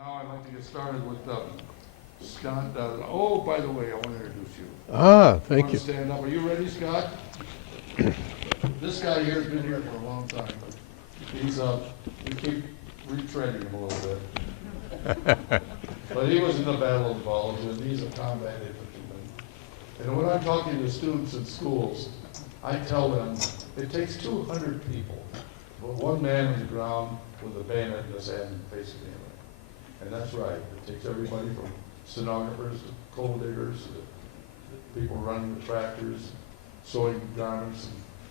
Now I'd like to get started with Scott. Oh, by the way, I want to introduce you. Thank you. Stand up. Are you ready, Scott? This guy here has been here for a long time. He's we keep retreading him a little bit. But he was in the Battle of Bulge, and he's a combat infantryman. And when I'm talking to students in schools, I tell them it takes 200 people, but one man on the ground with a bayonet in his hand facing the enemy. And that's right. It takes everybody from stenographers to coal diggers to people running the tractors, sewing garments.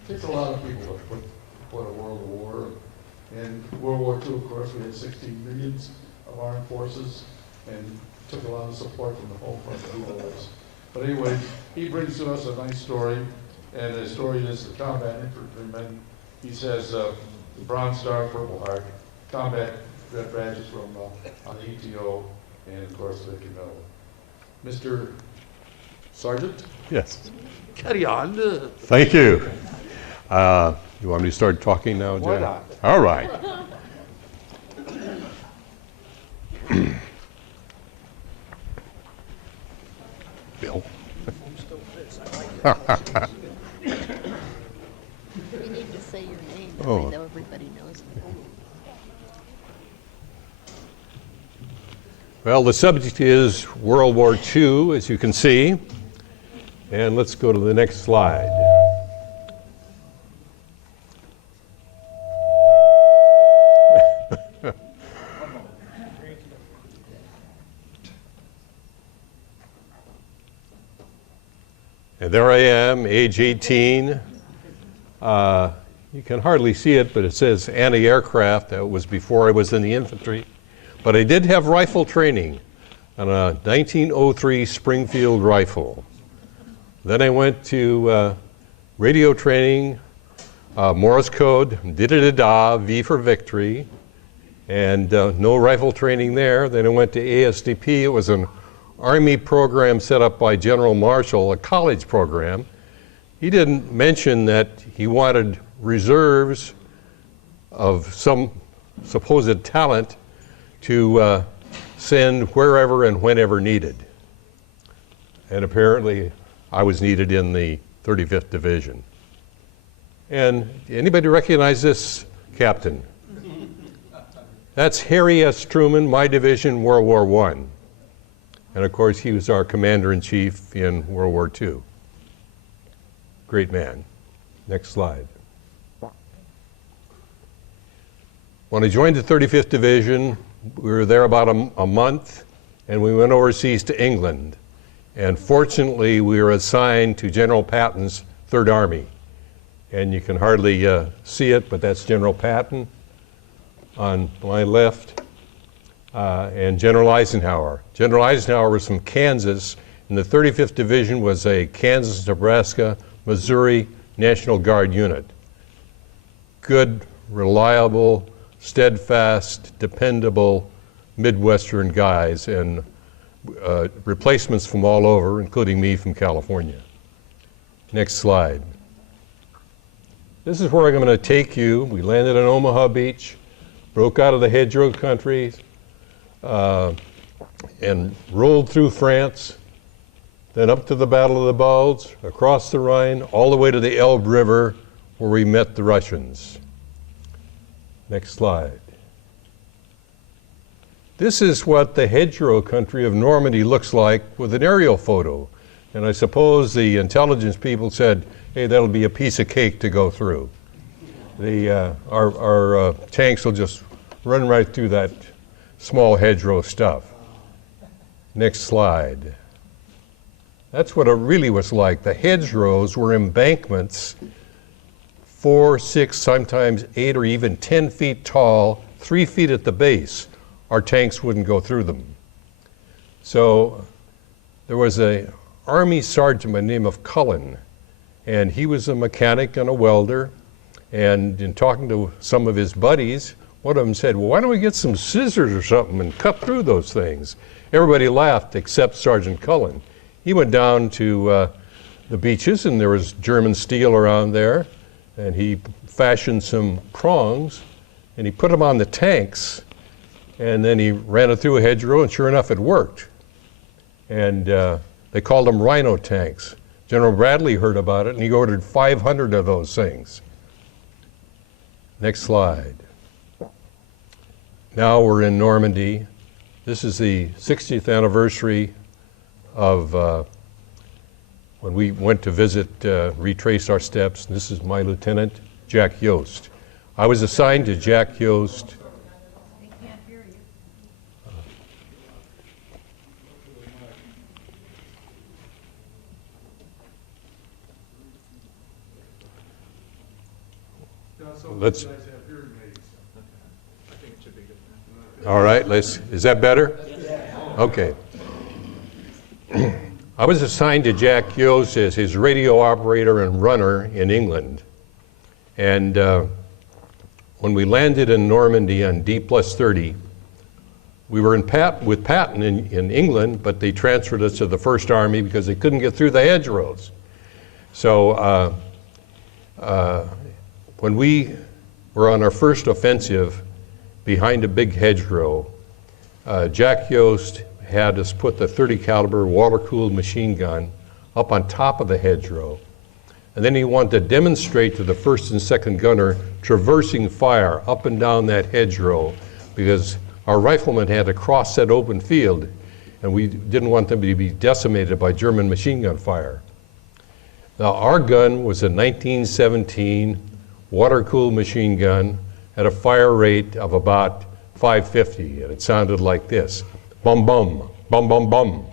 It takes a lot of people to put a world of war. In World War II, of course, we had 16 millions of armed forces and took a lot of support from the home front to do all this. But anyway, he brings to us a nice story, and the story is the combat infantryman. He says, the Bronze Star, Purple Heart, combat red badges from on the ETO, and of course the Vicky Medal. Mr. Sergeant? Yes. Carry on. Thank you. You want me to start talking now, John? Why not? All right. Bill. You need to say your name, Oh. I know everybody knows it. Well, the subject is World War II, as you can see. And let's go to the next slide. And there I am, age 18. You can hardly see it, but it says anti-aircraft. That was before I was in the infantry. But I did have rifle training on a 1903 Springfield rifle. Then I went to radio training, Morse code, da-da-da-da, V for victory, and no rifle training there. Then I went to ASDP. It was an Army program set up by General Marshall, a college program. He didn't mention that he wanted reserves of some supposed talent to send wherever and whenever needed. And apparently I was needed in the 35th Division. And anybody recognize this captain? That's Harry S. Truman, my division, World War I. And of course, he was our commander-in-chief in World War II. Great man. Next slide. When I joined the 35th Division, we were there about a month, and we went overseas to England. And fortunately, we were assigned to General Patton's Third Army. And you can hardly see it, but that's General Patton on my left. And General Eisenhower. General Eisenhower was from Kansas, and the 35th Division was a Kansas, Nebraska, Missouri National Guard unit. Good, reliable, steadfast, dependable Midwestern guys, and replacements from all over, including me from California. Next slide. This is where I'm going to take you. We landed on Omaha Beach, broke out of the hedgerow country, and rolled through France, then up to the Battle of the Bulge, across the Rhine, all the way to the Elbe River, where we met the Russians. Next slide. This is what the hedgerow country of Normandy looks like with an aerial photo. And I suppose the intelligence people said, hey, that'll be a piece of cake to go through. Our tanks will just run right through that small hedgerow stuff. Next slide. That's what it really was like. The hedgerows were embankments, 4, 6, sometimes 8 or even 10 feet tall, 3 feet at the base. Our tanks wouldn't go through them. So there was an Army sergeant by the name of Cullen, and he was a mechanic and a welder. And in talking to some of his buddies, one of them said, well, why don't we get some scissors or something and cut through those things? Everybody laughed except Sergeant Cullen. He went down to the beaches, and there was German steel around there, and he fashioned some prongs, and he put them on the tanks, And then he ran it through a hedgerow, and sure enough, it worked. And they called them rhino tanks. General Bradley heard about it, and he ordered 500 of those things. Next slide. Now we're in Normandy. This is the 60th anniversary of when we went to visit, retrace our steps. This is my lieutenant, Jack Yost. I was assigned to Jack Yost. They can't hear you. Let's. All right, is that better? Okay. I was assigned to Jack Yost as his radio operator and runner in England. And when we landed in Normandy on D+30, we were with Patton in England, but they transferred us to the First Army because they couldn't get through the hedgerows. So when we were on our first offensive behind a big hedgerow, Jack Yost had us put the .30 caliber water-cooled machine gun up on top of the hedgerow. And then he wanted to demonstrate to the first and second gunner traversing fire up and down that hedgerow, because our riflemen had to cross that open field, and we didn't want them to be decimated by German machine gun fire. Now, our gun was a 1917 water-cooled machine gun at a fire rate of about 550, and it sounded like this: bum bum, bum bum bum.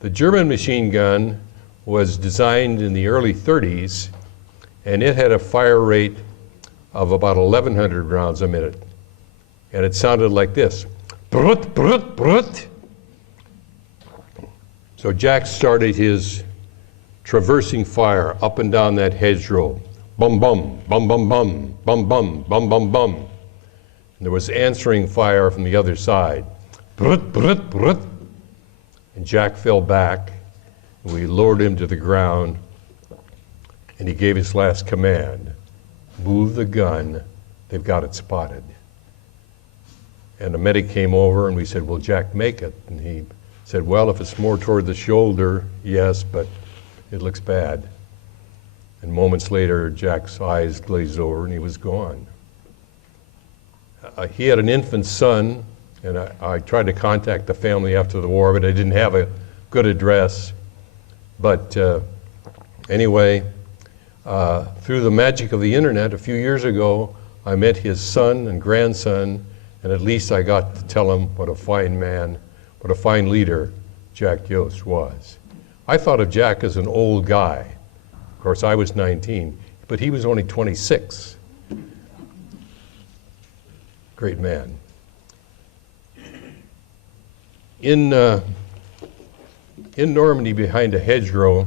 The German machine gun was designed in the early 30s, and it had a fire rate of about 1,100 rounds a minute, and it sounded like this: brut, brut, brut. So Jack started his traversing fire up and down that hedgerow. Bum bum, bum bum bum, bum bum, bum bum bum. And there was answering fire from the other side. Brut, brut, brut. And Jack fell back, and we lowered him to the ground, and he gave his last command: move the gun, they've got it spotted. And a medic came over, and we said, will Jack make it? And he said, well, if it's more toward the shoulder, yes, but it looks bad. And moments later, Jack's eyes glazed over, and he was gone. He had an infant son, and I tried to contact the family after the war, but I didn't have a good address. But anyway, through the magic of the internet, a few years ago, I met his son and grandson, and at least I got to tell him what a fine man, what a fine leader Jack Yost was. I thought of Jack as an old guy. Of course, I was 19, but he was only 26. Great man. In Normandy, behind a hedgerow,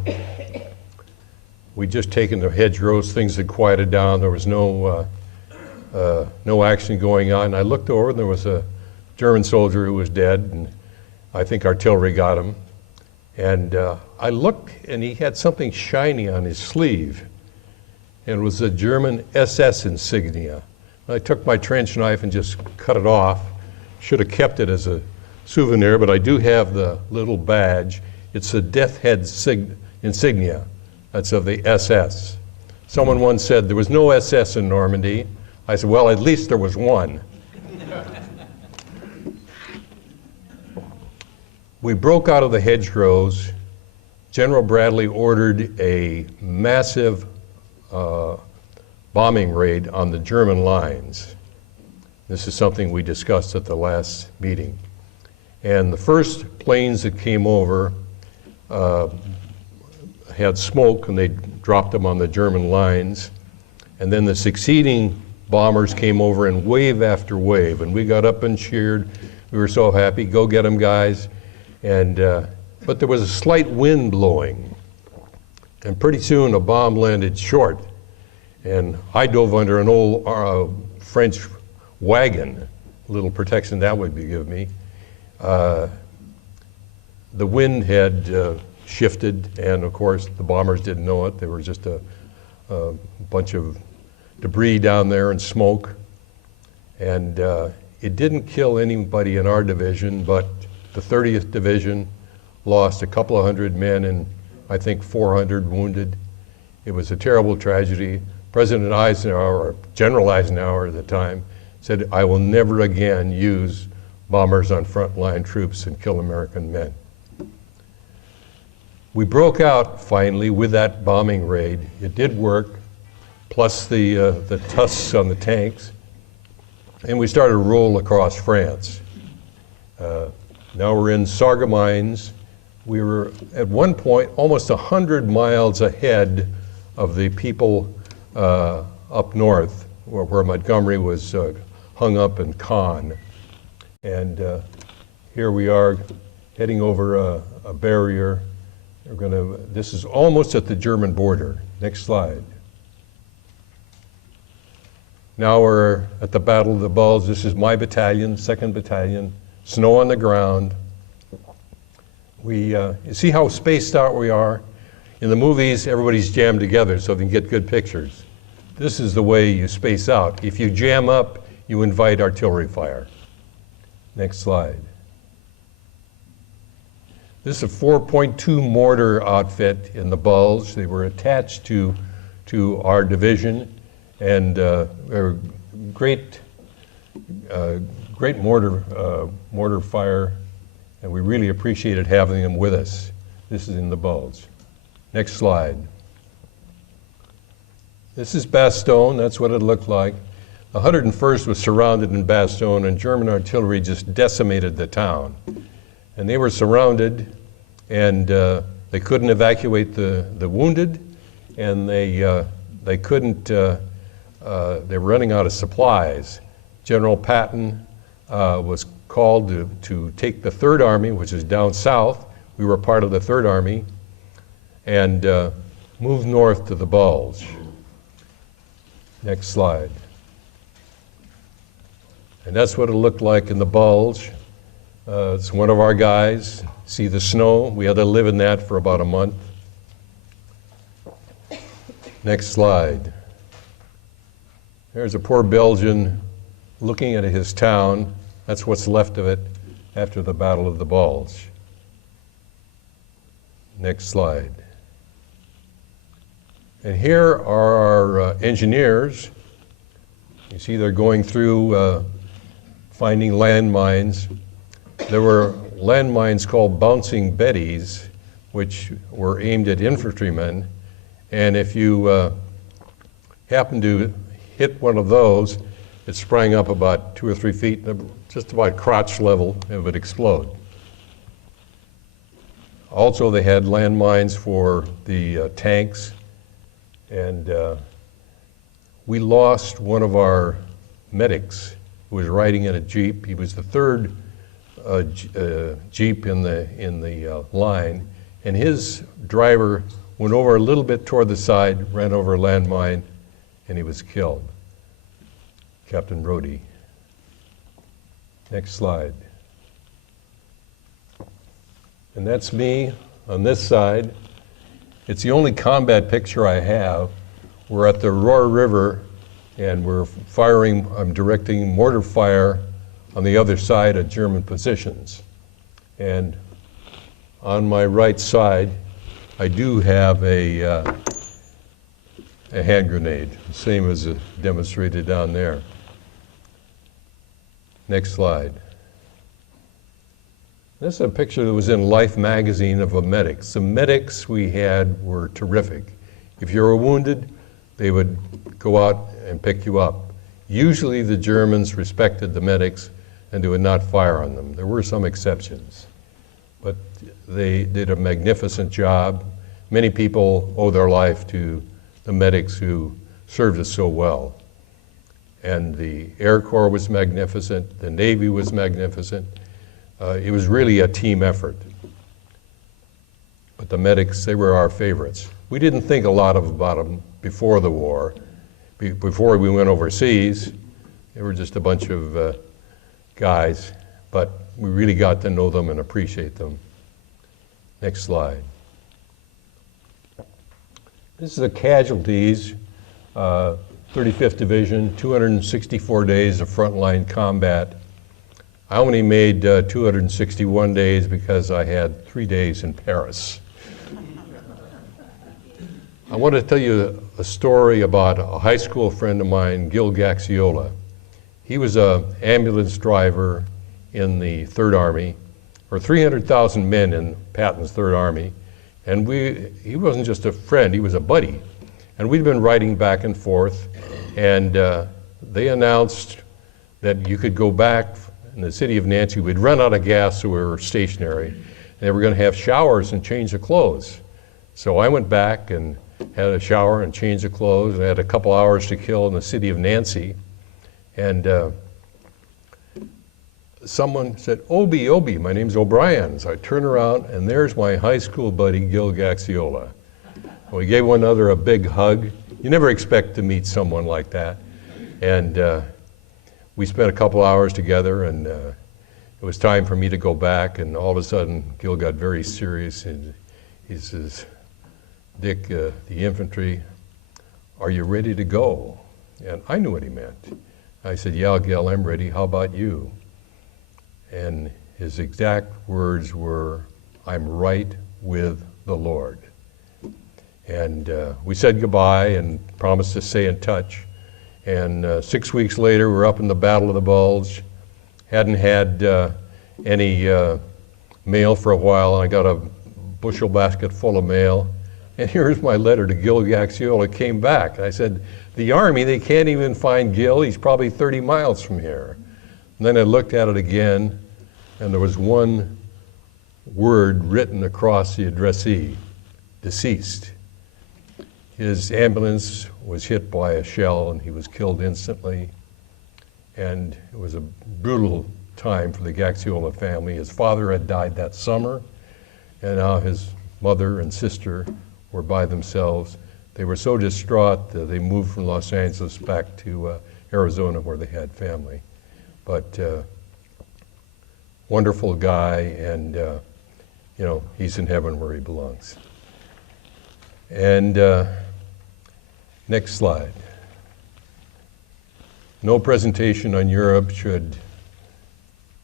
we'd just taken the hedgerows, things had quieted down, there was no action going on. I looked over, and there was a German soldier who was dead, and I think artillery got him. And I looked, and he had something shiny on his sleeve, and it was a German SS insignia. I took my trench knife and just cut it off. Should have kept it as a souvenir, but I do have the little badge. It's a death head insignia. That's of the SS. Someone once said there was no SS in Normandy. I said, well, at least there was one. We broke out of the hedgerows. General Bradley ordered a massive bombing raid on the German lines. This is something we discussed at the last meeting. And the first planes that came over had smoke, and they dropped them on the German lines. And then the succeeding bombers came over in wave after wave, and we got up and cheered. We were so happy, go get them, guys. And but there was a slight wind blowing, and pretty soon a bomb landed short, and I dove under an old French wagon, little protection that would give me. The wind had shifted, and of course the bombers didn't know it. There was just a bunch of debris down there and smoke, and It didn't kill anybody in our division, but the 30th Division lost a couple of hundred men and I think 400 wounded. It was a terrible tragedy. President Eisenhower, or General Eisenhower at the time, said, "I will never again use bombers on frontline troops and kill American men." We broke out finally with that bombing raid. It did work, plus the tusks on the tanks, and we started to roll across France. Now we're in Sarga Mines. We were at one point almost 100 miles ahead of the people up north, where Montgomery was hung up in Caen. And here we are heading over a barrier. This is almost at the German border. Next slide. Now we're at the Battle of the Bulge. This is my battalion, 2nd Battalion, snow on the ground. You see how spaced out we are? In the movies, everybody's jammed together so they can get good pictures. This is the way you space out. If you jam up, you invite artillery fire. Next slide. This is a 4.2 mortar outfit in the Bulge. They were attached to our division, and they were great mortar fire, and we really appreciated having them with us. This is in the Bulge. Next slide. This is Bastogne. That's what it looked like. The 101st was surrounded in Bastogne, and German artillery just decimated the town. And they were surrounded, and they couldn't evacuate the wounded, and they couldn't. They were running out of supplies. General Patton was called to take the 3rd Army, which is down south. We were part of the 3rd Army, and move north to the Bulge. Next slide. And that's what it looked like in the Bulge. It's one of our guys. See the snow? We had to live in that for about a month. Next slide. There's a poor Belgian looking at his town. That's what's left of it after the Battle of the Bulge. Next slide. And here are our engineers. You see they're going through finding landmines. There were landmines called bouncing Bettys, which were aimed at infantrymen. And if you happen to hit one of those, it sprang up about 2 or 3 feet, just about crotch level, it would explode. Also, they had landmines for the tanks, and we lost one of our medics who was riding in a Jeep. He was the 3rd Jeep in the line, and his driver went over a little bit toward the side, ran over a landmine, and he was killed. Captain Brody. Next slide. And that's me on this side. It's the only combat picture I have. We're at the Roar River, and we're firing, I'm directing mortar fire on the other side of German positions. And on my right side, I do have a hand grenade, the same as demonstrated down there. Next slide. This is a picture that was in Life magazine of a medic. The medics we had were terrific. If you were wounded, they would go out and pick you up. Usually the Germans respected the medics and they would not fire on them. There were some exceptions, but they did a magnificent job. Many people owe their life to the medics who served us so well. And the Air Corps was magnificent, the Navy was magnificent. It was really a team effort. But the medics, they were our favorites. We didn't think a lot about them before the war. Before we went overseas, they were just a bunch of guys, but we really got to know them and appreciate them. Next slide. This is the casualties, 35th Division, 264 days of frontline combat. I only made 261 days because I had 3 days in Paris. I want to tell you a story about a high school friend of mine, Gil Gaxiola. He was an ambulance driver in the Third Army, or 300,000 men in Patton's Third Army. And he wasn't just a friend, he was a buddy. And we'd been writing back and forth, and they announced that you could go back in the city of Nancy. We'd run out of gas, so we were stationary. And they were going to have showers and change of clothes. So I went back and had a shower and changed of clothes. I had a couple hours to kill in the city of Nancy. And someone said, Obi, my name's O'Brien. So I turn around, and there's my high school buddy, Gil Gaxiola. We gave one another a big hug. You never expect to meet someone like that. And we spent a couple hours together, and it was time for me to go back, and all of a sudden, Gil got very serious, and he says, Dick, the infantry, are you ready to go? And I knew what he meant. I said, yeah, Gil, I'm ready. How about you? And his exact words were, I'm right with the Lord. And we said goodbye and promised to stay in touch. And 6 weeks later, we're up in the Battle of the Bulge. Hadn't had any mail for a while, and I got a bushel basket full of mail. And here's my letter to Gil Gaxiola. It came back. I said, the Army, they can't even find Gil. He's probably 30 miles from here. And then I looked at it again, and there was one word written across the addressee, deceased. His ambulance was hit by a shell, and he was killed instantly. And it was a brutal time for the Gaxiola family. His father had died that summer, and now his mother and sister were by themselves. They were so distraught that they moved from Los Angeles back to Arizona, where they had family. But wonderful guy, and he's in heaven where he belongs. And next slide. No presentation on Europe should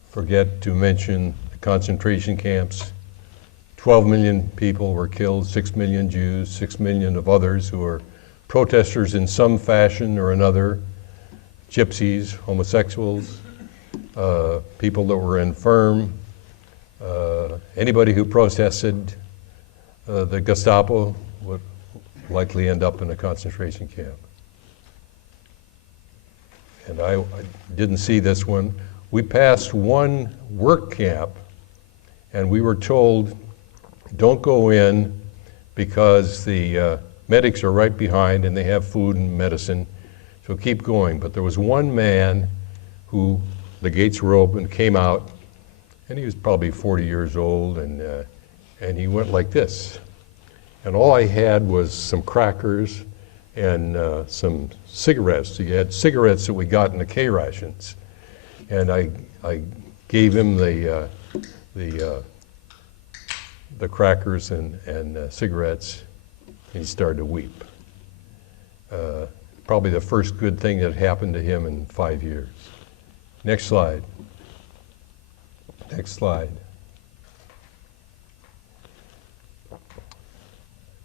forget to mention the concentration camps. 12 million people were killed, 6 million Jews, 6 million of others who were protesters in some fashion or another, gypsies, homosexuals, people that were infirm, anybody who protested. The Gestapo would likely end up in a concentration camp. And I didn't see this one. We passed one work camp, and we were told, don't go in because the medics are right behind and they have food and medicine, so keep going. But there was one man who, the gates were open, came out, and he was probably 40 years old, and he went like this. And all I had was some crackers and some cigarettes. He had cigarettes that we got in the K rations. And I gave him the crackers and cigarettes, and he started to weep. Probably the first good thing that happened to him in 5 years. Next slide. Next slide.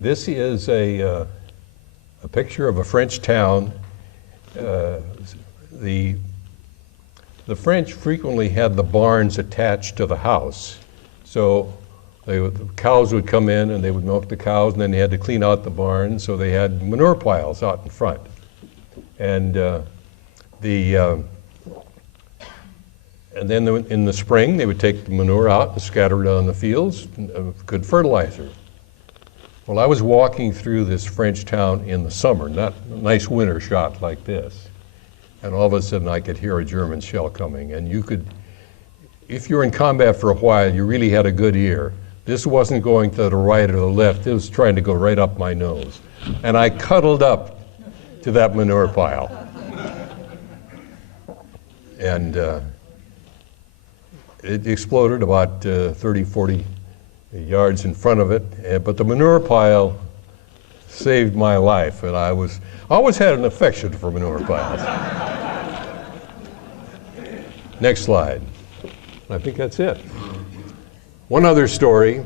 This is a picture of a French town. The French frequently had the barns attached to the house. So the cows would come in and they would milk the cows, and then they had to clean out the barn, so they had manure piles out in front. And and then in the spring, they would take the manure out and scatter it on the fields, good fertilizer. Well, I was walking through this French town in the summer, not a nice winter shot like this, and all of a sudden I could hear a German shell coming, and you could, if you were in combat for a while, you really had a good ear. This wasn't going to the right or the left, it was trying to go right up my nose. And I cuddled up to that manure pile. And it exploded about 30, 40 yards in front of it, but the manure pile saved my life, and I always had an affection for manure piles. Next slide. I think that's it. One other story.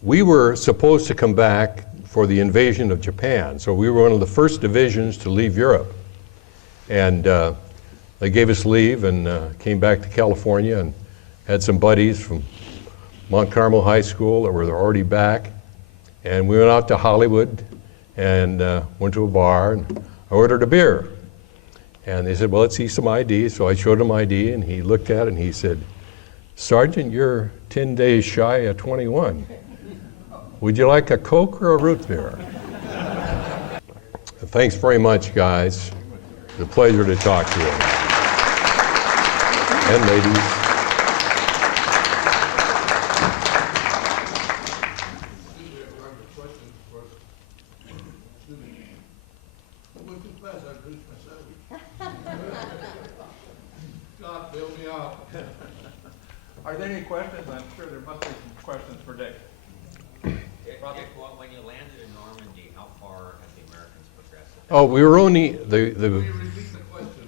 We were supposed to come back for the invasion of Japan. So we were one of the first divisions to leave Europe. And they gave us leave and came back to California and had some buddies from Mount Carmel High School that were already back. And we went out to Hollywood and went to a bar and I ordered a beer. And they said, well, let's see some ID. So I showed him ID and he looked at it and he said, Sergeant, you're 10 days shy of 21. Would you like a Coke or a root beer? Thanks very much, guys. It's a pleasure to talk to you. And ladies. God, bail me out. Are there any questions? I'm sure there must be some questions for Dick. Dick, when you landed in Normandy, how far had the Americans progressed? Oh, we were only, Will you repeat the question?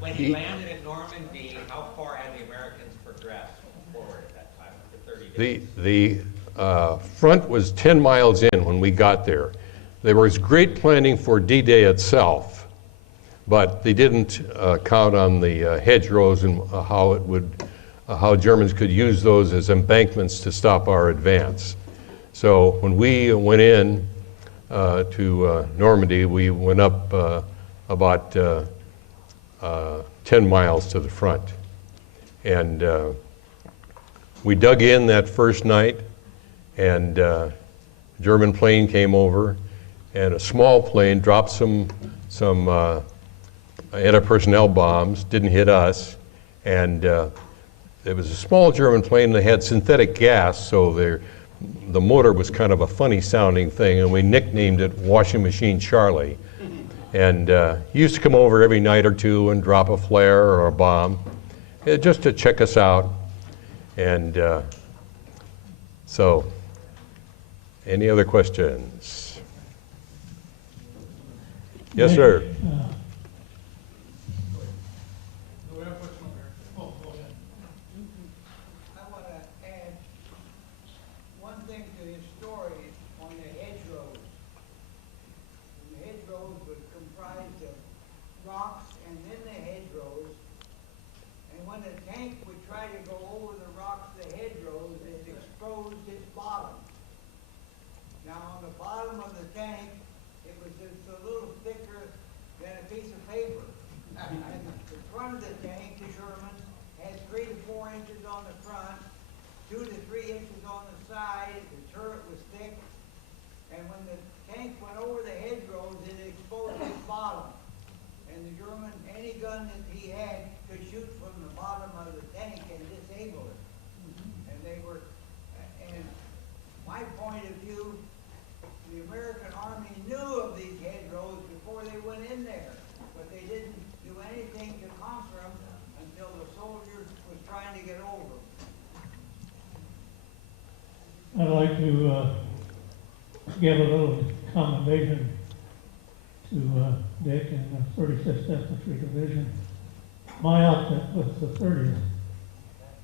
When you landed in Normandy, how far had the Americans progressed forward at that time, after 30 days? the front was 10 miles in when we got there. There was great planning for D-Day itself, but they didn't count on the hedgerows and how Germans could use those as embankments to stop our advance. So when we went in to Normandy, we went up about 10 miles to the front. And we dug in that first night, and a German plane came over, and a small plane dropped some anti-personnel bombs, didn't hit us, and it was a small German plane that had synthetic gas, so the motor was kind of a funny sounding thing, and we nicknamed it Washing Machine Charlie. And he used to come over every night or two and drop a flare or a bomb, just to check us out. And so, any other questions? Yes, sir. I want to add one thing to his story on the hedgerows. The hedgerows were comprised of rocks and then the hedgerows. And when the tank would try to go over the rocks, the hedgerows, it exposed its bottom. Now on the bottom of the tank, it was just a little thicker than a piece of paper. And the front of the tank, the Sherman, had 3 to 4 inches on the front, 2 to 3 inches on the side. The turret was thick, and when the tank went over the hedgerows, it exposed its bottom. And the German, any gun that he had, could shoot from the bottom of the tank and disable it. And they were, and my point of view, the American Army knew of these hedgerows before they went in there, but they didn't do anything to conquer them until the soldiers was trying to get over them. I'd like to give a little commendation to Dick and the 35th Infantry Division. My outfit was the 30th,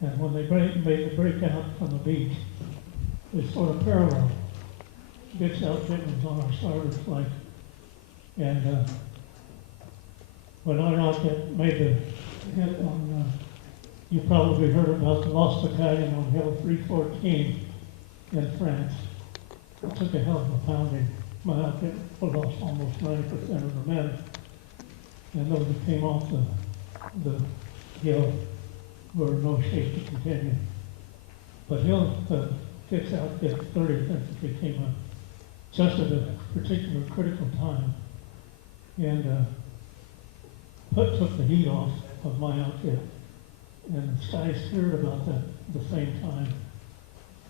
and when they made the breakout from the beach, it was sort of parallel. Dick's outfit was on our starboard flank, and when our outfit made the hit on, you probably heard about the Lost Battalion on Hill 314 in France. It took a hell of a pounding. My outfit lost almost 90% of the men, and those that came off the hill were in no shape to continue. But Dick's outfit, 30th Infantry, came up just at a particular critical time, and took the heat off of my outfit. And the skies cleared about the same time.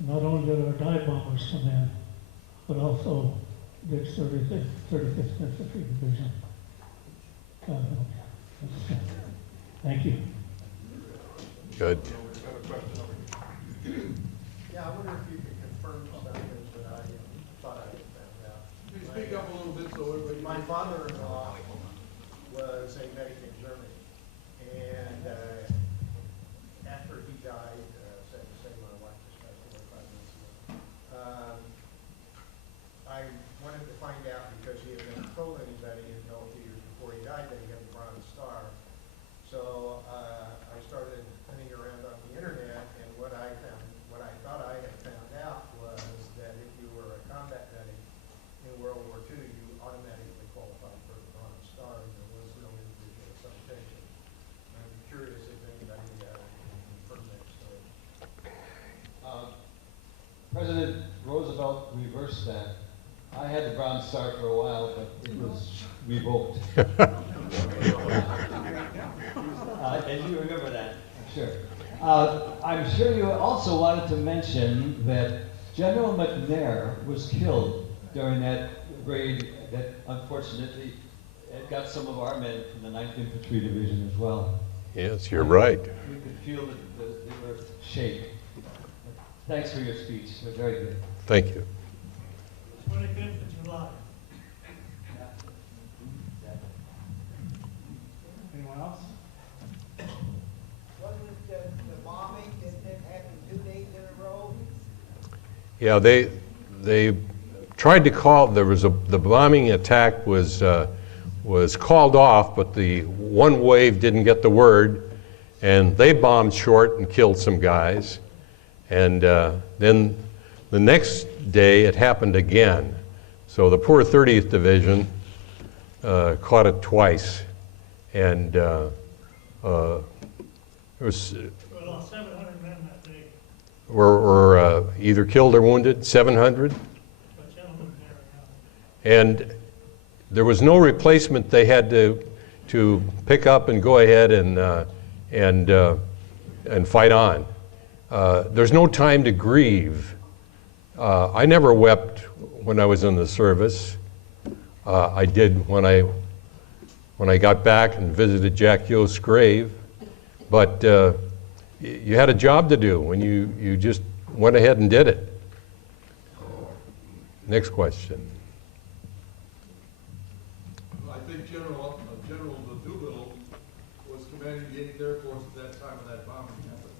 Not only did our dive bombers come in, but also Dick's 35th Infantry Division. God help you. Thank you. Good. Yeah, I wonder if you could confirm some things that I thought I had found out. Can you speak up a little bit so everybody? My father-in-law was a medic in Germany, II, you automatically qualified for the Bronze Star, and there was no individual citation. I'm curious if anybody can confirm that story. President Roosevelt reversed that. I had the Bronze Star for a while, but it was revoked. And you remember that? Sure. I'm sure you also wanted to mention that General McNair was killed during that raid that unfortunately got some of our men from the 9th Infantry Division as well. Yes, you're right. We could feel the earth shake. Thanks for your speech. It was very good. Thank you. 25th of July. Anyone else? Wasn't it the bombing that happened 2 days in a row? Yeah, they tried to call, the bombing attack was called off, but the one wave didn't get the word, and they bombed short and killed some guys. And then the next day it happened again. So the poor 30th Division caught it twice. And it was, We lost 700 men that day, were either killed or wounded, 700. but gentlemen there, And there was no replacement. They had to pick up and go ahead and fight on. There's no time to grieve. I never wept when I was in the service. I did when I got back and visited Jack Yost's grave. But you had a job to do when you just went ahead and did it. Next question. I think General Doolittle was commanding the 8th Air Force at that time when that bombing happened.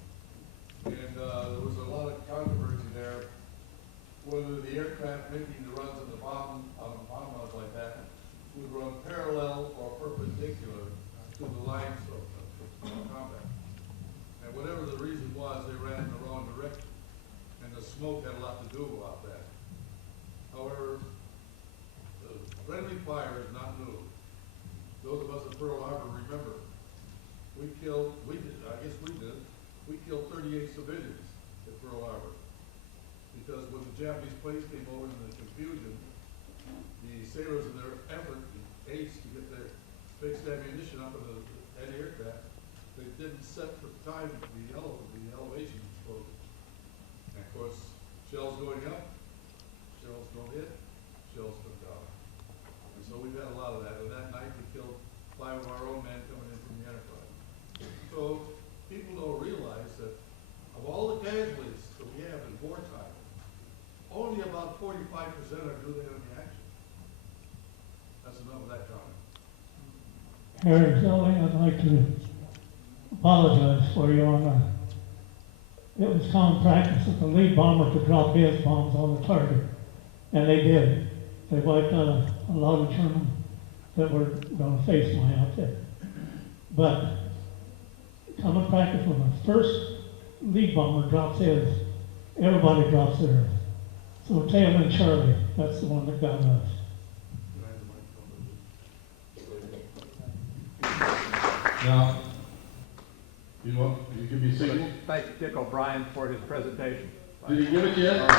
And there was a lot of controversy there, whether the aircraft making the runs on the bomb runs like that would run parallel or perpendicular to the lines of combat. And whatever the reason was, they ran in the wrong direction. And the smoke had a lot to do about that. However, the friendly fire is not new. Those of us at Pearl Harbor remember. We killed 38 civilians at Pearl Harbor. Because when the Japanese planes came over in the confusion, the sailors in their effort, the haste to get their fixed ammunition up in the anti-aircraft, they didn't set the time, the elevation exposure. And of course, shells going up, shells don't hit, shells come down. And so we've had a lot of that. And that night we killed 5 of our own men coming in from the Enterprise. So people don't realize that of all the casualties that we have in wartime, only about 45% are due to enemy action. That's enough of that comment. Harry Zelli, I'd like to apologize for you on it was common practice that the lead bomber to drop his bombs on the target, and they did. They wiped out a lot of Germans that were going to face my outfit. But common practice when the first lead bomber drops his, everybody drops theirs. So Taylor and Charlie, that's the one that got us. Now, you give me a signal? Thank Dick O'Brien for his presentation. Did he give it yet?